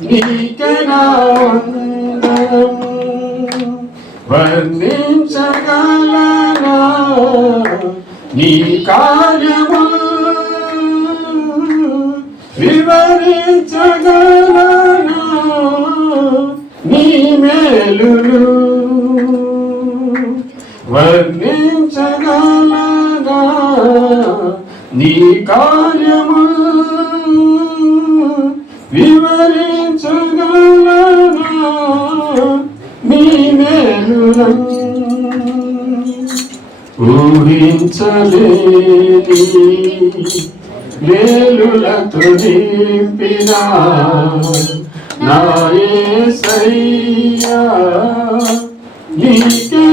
నీకనాందనం వర్ణించగలనా నీ కార్యము? వివరించగలనా నీ మేలులు? వర్ణించగలనా నీ కార్యము? వివరించ ఊహించలేని మేలులతో నింపిన నా యేసయ్యా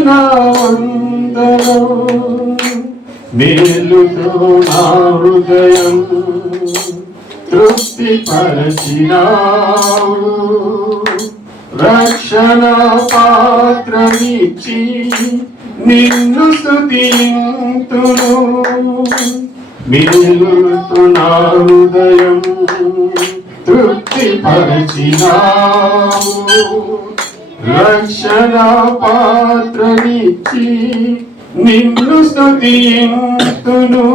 నా వందనం మేలుతో నా హృదయం తృప్తి పరచినావు రక్షణ పాత్రమిచ్చి నిన్ను స్థుతింతును మేలుతో హృదయం తృప్తి పరచినావు రక్షణ పాత్రమిచ్చి నిన్ను స్థుతింతును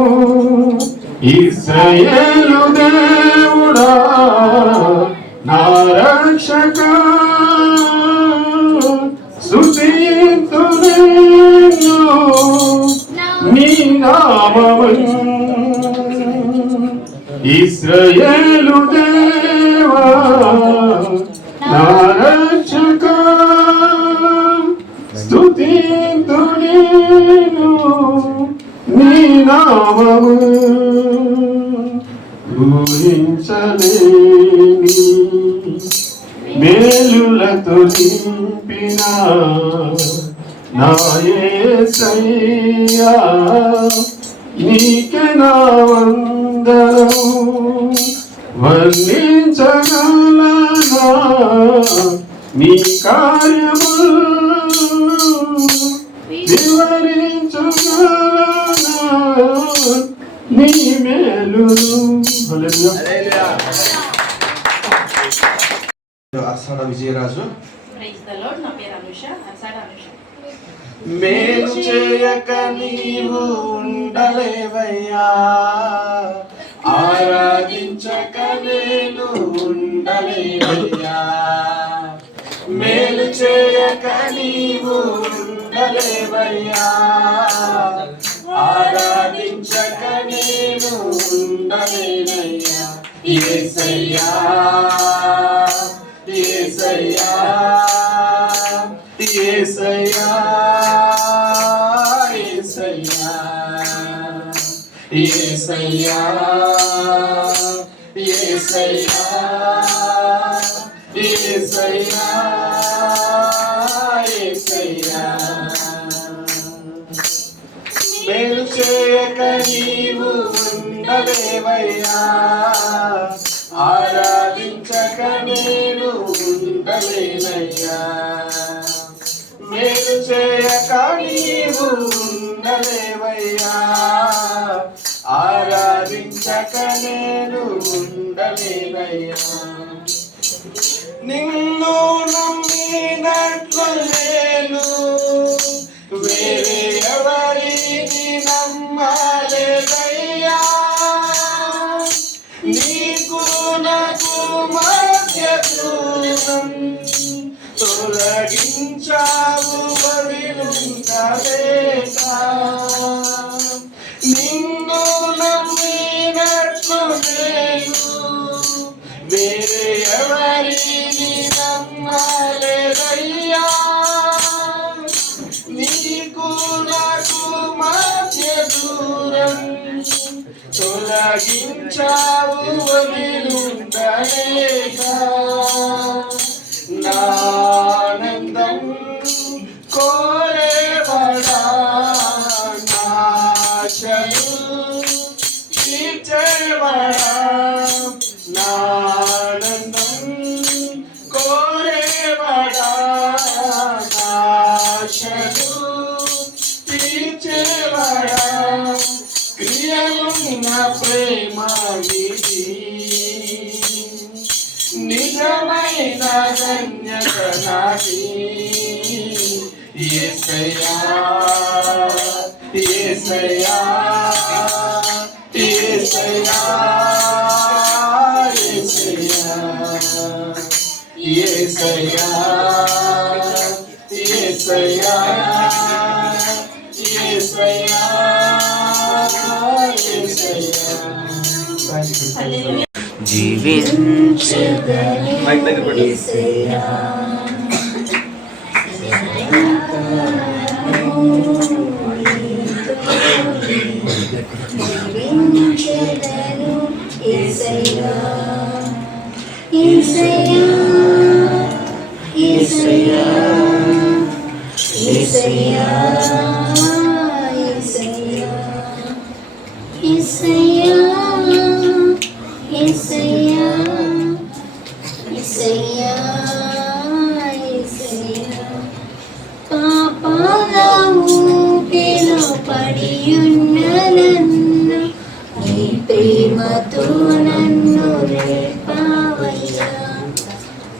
ఇస్రాయేలు దేవుడా నా రక్షక. స్తుతింతును నీ నామం ఇస్రాయేలు దేవా నా రక్షక. స్తుతింతును నీ నామము. మేలులతో నింపిన నా యేసయ్యా నీకే నా వందనం. వర్ణించగలనా నీ కార్యము వివరించగలనా నీ మేలు హల్లెలూయా. విజయరాజు. అర్సాడ్ అనుష. మేలు చేయక నీవు ఉండలేవయ్యా. ఆరాధించక నేను ఉండలేవయ్యా. మేలు చేయక నీవు ఉండలేవయ్యా. ఆరాధించక నేను ఉండలేనయ్యా. ఏసయ్యా. ఏసయ్యా ఏసయ్యా ఏసయ్యా ఏసయ్యా ఏసయ్యా ఏసయ్యా ఏసయ్యా. మేలు చేయక నీవు ఉండలేవయ్యా. ఆరాధించక నేను ఉండలేనయ్యా నిన్ను నమ్మినట్లు నేను తొలగించావు వదిలుండలేక. నానందం కో నిలిచిన ప్రేమ ఇది నిజమైన ధన్యత నాది ఏసయా ఏసయా ఏసయా ఏసయా ఏసయా జీవించగలిసయా ఈసయా ఈసయా ఈసయా ప్రేమతో నన్ను రేపావయ్యా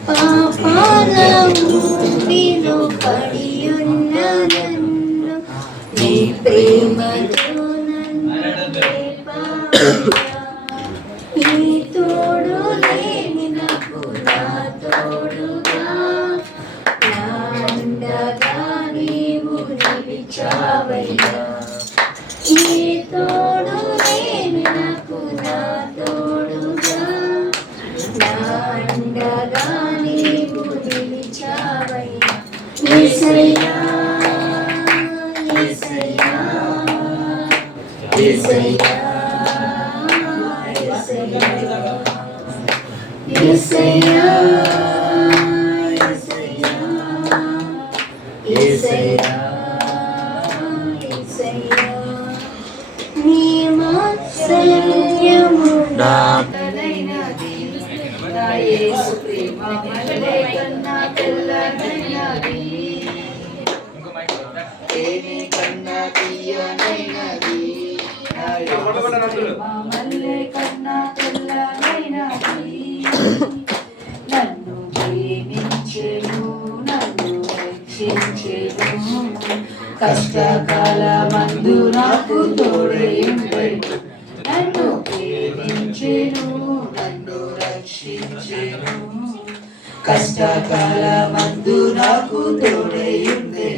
పాపాల ఊపిలో నిలిచావయ్యా నీ తోడు నేను నాకు నా తోడుగా. నా అండగా నీవు నిలిచావయ్యా. కష్టకాల మందు నాకు తోడేయండి నన్ను ప్రేమించెను నన్ను రక్షించెను. కష్టకాలమందు నాకు తోడేయండి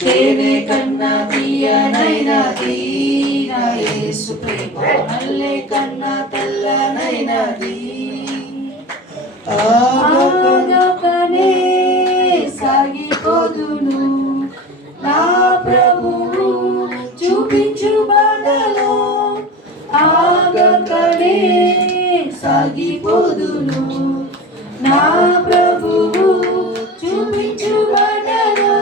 తేనె కన్నా తీయనైనా ఆగకనే సాగిపోదును. నా ప్రభువు చూపించు బాధలో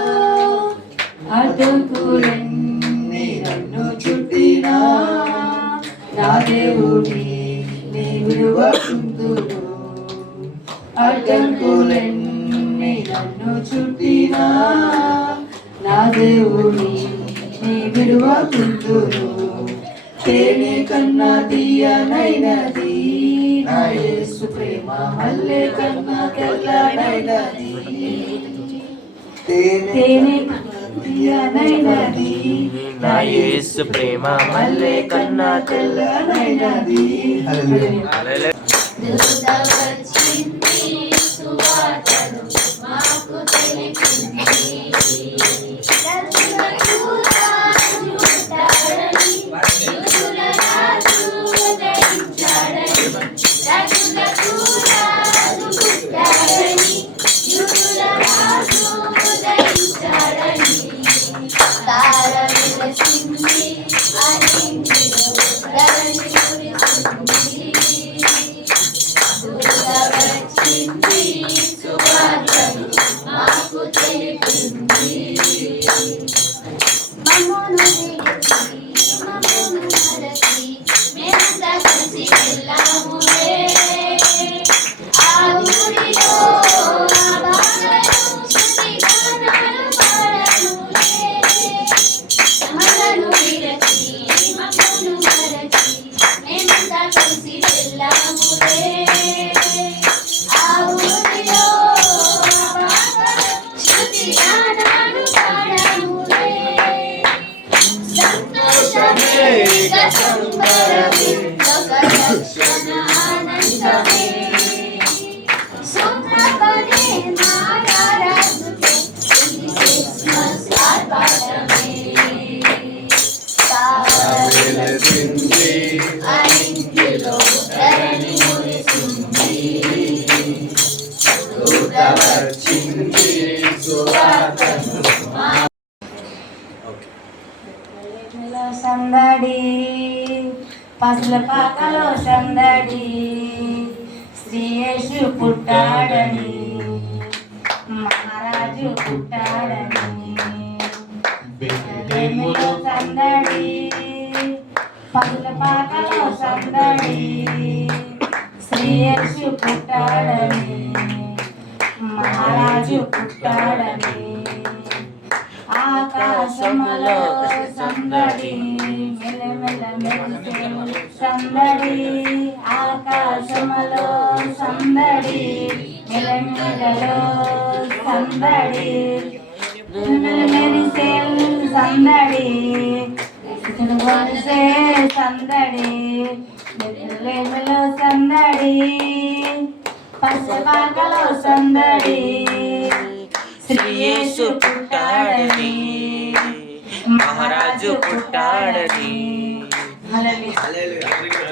అడ్డంకులన్నీ నన్ను చుట్టినా నా దేవుని నీ విడువకుందును అడ్డంకులన్నీ నన్ను చుట్టినా నా దేవుని నీ విడువకుందును తేనె కన్నా తీయనైనది నా యేసు ప్రేమ మల్లె కన్నా తెల్లనైనది తేనె తీయనైనది నా యేసు ప్రేమ మల్లె కన్నా తెల్లనైనది దూతవచ్చింది పసుల సందడి. శ్రీయేషు పుట్టాడని. మహారాజు పుట్టాడని. బెత్లెహేములో సందడి. పసుల సందడి. శ్రీయేషు పుట్టాడని. మహారాజు పుట్టాడని. ఆకాశములో సందడి. మెలమెల మెరిసే సందడి ఆకాశములో సందడి మెలమెలలో సందడి మెరిసే సందడి వరిసే సందడి మెలమెలో సందడి పసిపాకలో సందడి శ్రీయేసు పుట్టాడని మహారాజు పుట్టాడని హల్లెలూయా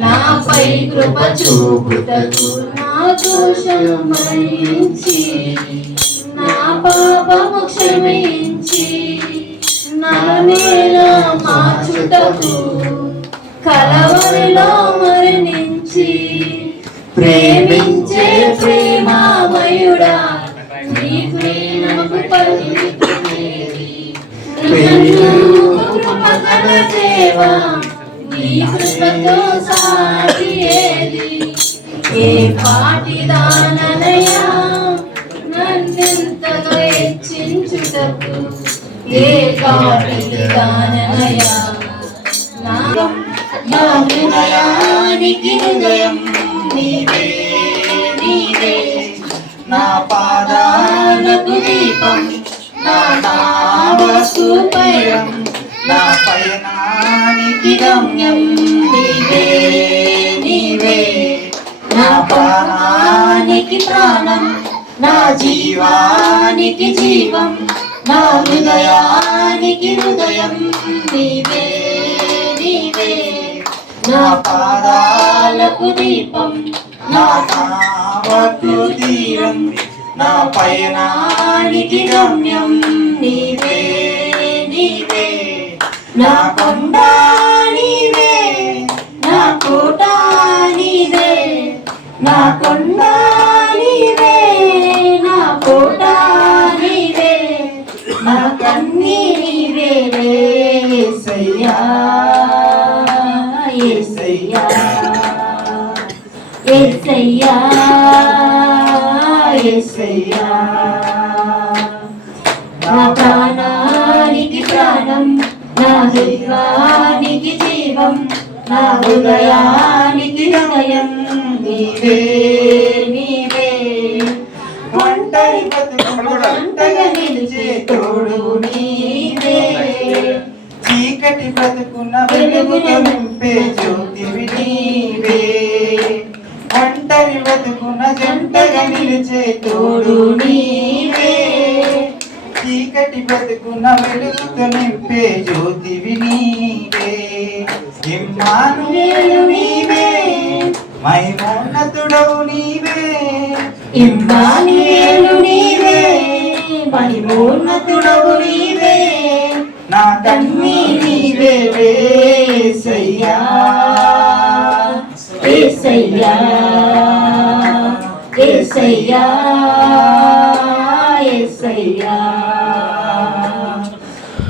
నాపై కృప చూపుటకు నా దోషం మరించి నా పాపము క్షమించి నన్నేలా మార్చుటకు కలవరిలో మరణించి ప్రేమించి దేవా నీ కృపతో సాటి ఏది ఏ పాటి దాననయా నన్నెంతగా హెచ్చించుటకు ఏ దాననయా నా హృదయానికి హృదయం నీవే నీవే. నా పాదాలకు దీపం నా నావకు పైరం గమ్యం నీవే నీవే నా ప్రాణానికి ప్రాణం నా జీవానికి జీవం నా హృదయానికి హృదయం నీవే నీవే నా పాదాలకు దీపం నా నావకు తీరం నా పయనానికి గమ్యం నీవే నీవే నా కొండ నీవే నా కోట నీవే నా కొండ నీవే నా కోట నీవే నా కన్నీ నీవే యేసయ్యా యేసయ్యా యేసయ్యా యేసయ్యా నా ప్రాణానికి ప్రాణం జీవానికి జీవం నా హృదయానికి హృదయం నీవే నీవే. ఒంటరి బతుకు ఒంటగా నిలిచే తోడు నీవే. చీకటి బ్రతుకున్న వెలుగుతో నింపే జ్యోతివి నీవే. ఒంటరి బ్రతుకున్న జంటగా నిలిచే చీకటి బ్రతుకున్న వెలుగుతో నింపే జ్యోతివి నీవే. ఇమ్మానుయేలు నీవే. మహిమోన్నతుడవు నీవే. ఇమ్మానుయేలు నీవే. మహిమోన్నతుడవు నీవే. నా తన్ని నీవే. వేసయ్యా. వేసయ్యా. వేసయ్యా.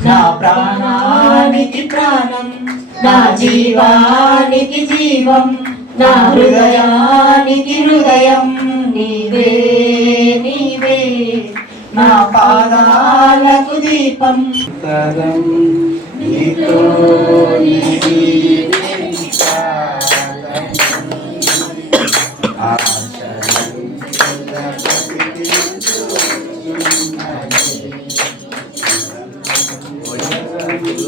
నా ప్రాణానికి ప్రాణం నా జీవానికి జీవం నా హృదయానికి హృదయం నీవే నీవే. నా పాదాలకు దీపం. తరం నీతో నీది